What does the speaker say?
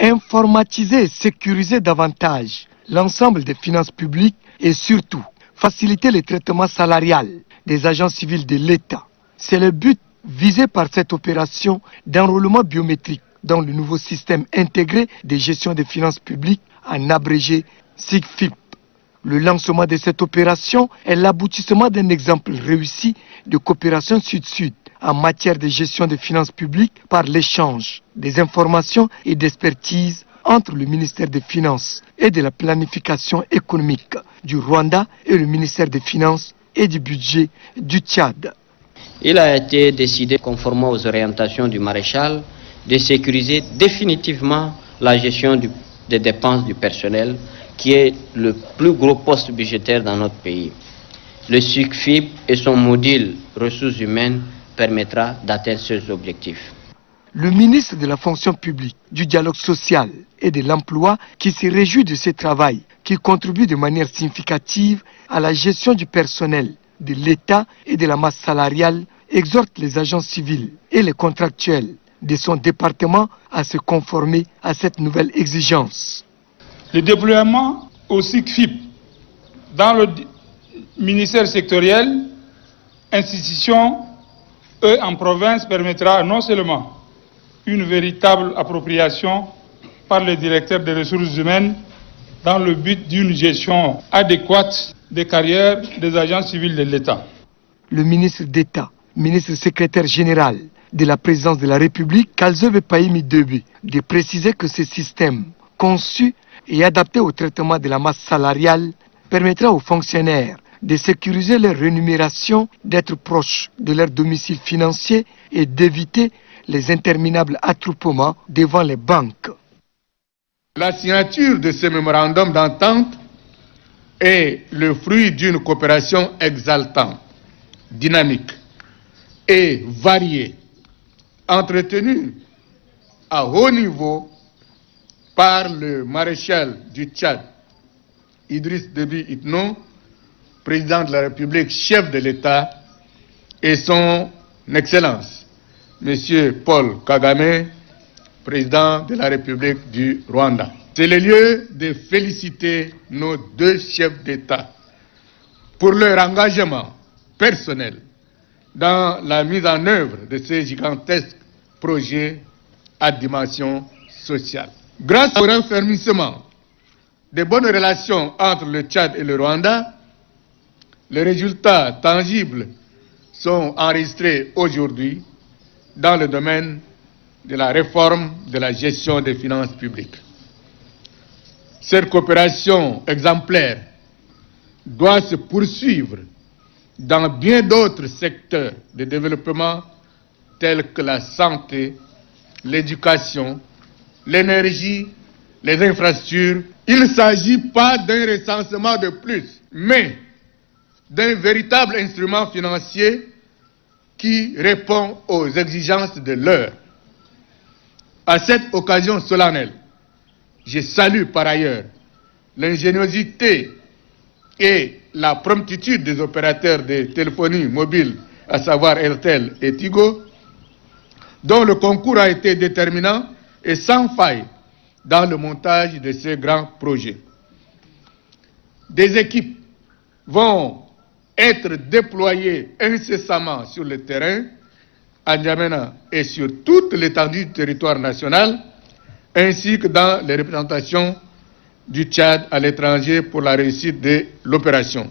informatiser et sécuriser davantage l'ensemble des finances publiques et surtout faciliter le traitement salarial des agents civils de l'État. C'est le but visé par cette opération d'enrôlement biométrique dans le nouveau système intégré de gestion des finances publiques, en abrégé SIGFIP. Le lancement de cette opération est l'aboutissement d'un exemple réussi de coopération sud-sud en matière de gestion des finances publiques par l'échange des informations et d'expertise entre le ministère des Finances et de la planification économique du Rwanda et le ministère des Finances et du budget du Tchad. Il a été décidé, conformément aux orientations du maréchal, de sécuriser définitivement la gestion des dépenses du personnel, qui est le plus gros poste budgétaire dans notre pays. Le SIGFIP et son module ressources humaines permettra d'atteindre ces objectifs. Le ministre de la fonction publique, du dialogue social et de l'emploi, qui se réjouit de ce travail, qui contribue de manière significative à la gestion du personnel, de l'État et de la masse salariale, exhorte les agents civils et les contractuels de son département à se conformer à cette nouvelle exigence. Le déploiement au SIGFIP dans le ministère sectoriel, institutions et en province permettra non seulement une véritable appropriation par le directeur des ressources humaines dans le but d'une gestion adéquate des carrières des agents civils de l'État. Le ministre d'État, ministre secrétaire général de la présidence de la République, Kalzobe Pahimi Debe, de préciser que ce système, conçu et adapté au traitement de la masse salariale, permettra aux fonctionnaires de sécuriser leur rémunération, d'être proches de leur domicile financier et d'éviter les interminables attroupements devant les banques. La signature de ce mémorandum d'entente est le fruit d'une coopération exaltante, dynamique et variée, entretenue à haut niveau par le maréchal du Tchad, Idriss Déby Itno, président de la République, chef de l'État, et son Excellence, M. Paul Kagame, président de la République du Rwanda. C'est le lieu de féliciter nos deux chefs d'État pour leur engagement personnel dans la mise en œuvre de ces gigantesques projets à dimension sociale. Grâce au raffermissement des bonnes relations entre le Tchad et le Rwanda, les résultats tangibles sont enregistrés aujourd'hui dans le domaine de la réforme de la gestion des finances publiques. Cette coopération exemplaire doit se poursuivre dans bien d'autres secteurs de développement tels que la santé, l'éducation, l'énergie, les infrastructures. Il ne s'agit pas d'un recensement de plus, mais d'un véritable instrument financier qui répond aux exigences de l'heure. À cette occasion solennelle, je salue par ailleurs l'ingéniosité et la promptitude des opérateurs de téléphonie mobile, à savoir Airtel et Tigo, dont le concours a été déterminant et sans faille dans le montage de ces grands projets. Des équipes vont être déployées incessamment sur le terrain, à N'Djamena et sur toute l'étendue du territoire national, ainsi que dans les représentations du Tchad à l'étranger pour la réussite de l'opération.